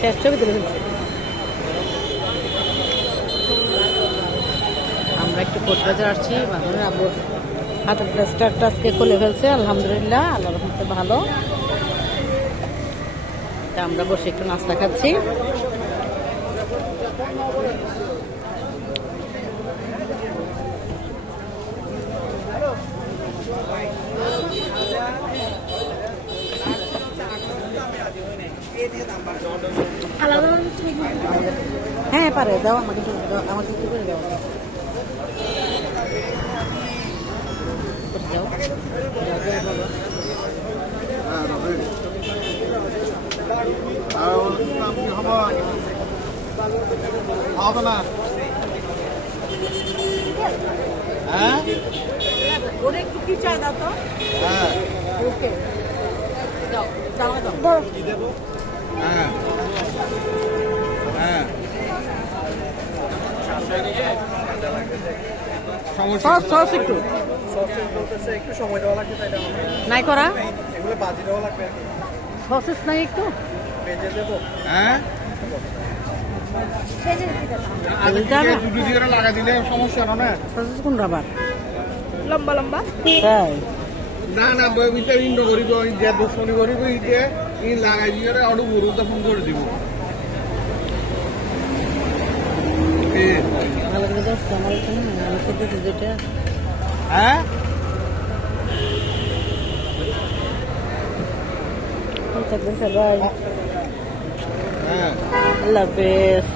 শেষ ছবি তুলে ফেলছি। আমরা একটু কোটবাজার আসছি, বাজারে আব্বুর হাতের প্লাস্টারটা আজকে খুলে ফেলছে, আলহামদুলিল্লাহ, আল্লাহর রহমতে ভালো। তা আমরা বসে একটু নাস্তা খাচ্ছি। হ্যাঁ পারে, দাও আমাকে, আমাকে একটু করে দাও। হবে না, হ্যাঁ ওরা একটু কি চাই দাও তো। হ্যাঁ ওকে দাও, দাও দাও কি দেবো, হ্যাঁ হ্যাঁ সস সস একটু একটু সময় দেওয়া লাগবে, তাই না? নাই করা, এগুলো বাজি দেওয়া লাগবে, সসেস নাই একটু ভেজে দেবো, হ্যাঁ লাগা দিলে সমস্যা না। সসেস কোন রাবার লম্বা লম্বা তাই না না ইন্ডো করিব, যে দুশ্মনী করিব, ইটে ই লাগাই দিয়ে আরো বড়টা ফোন করে দিব। ভালো করে দশটা আমার খেতে যেটা। হ্যাঁ থাকবেন সবাই, হ্যাঁ আল্লাহ হাফেজ।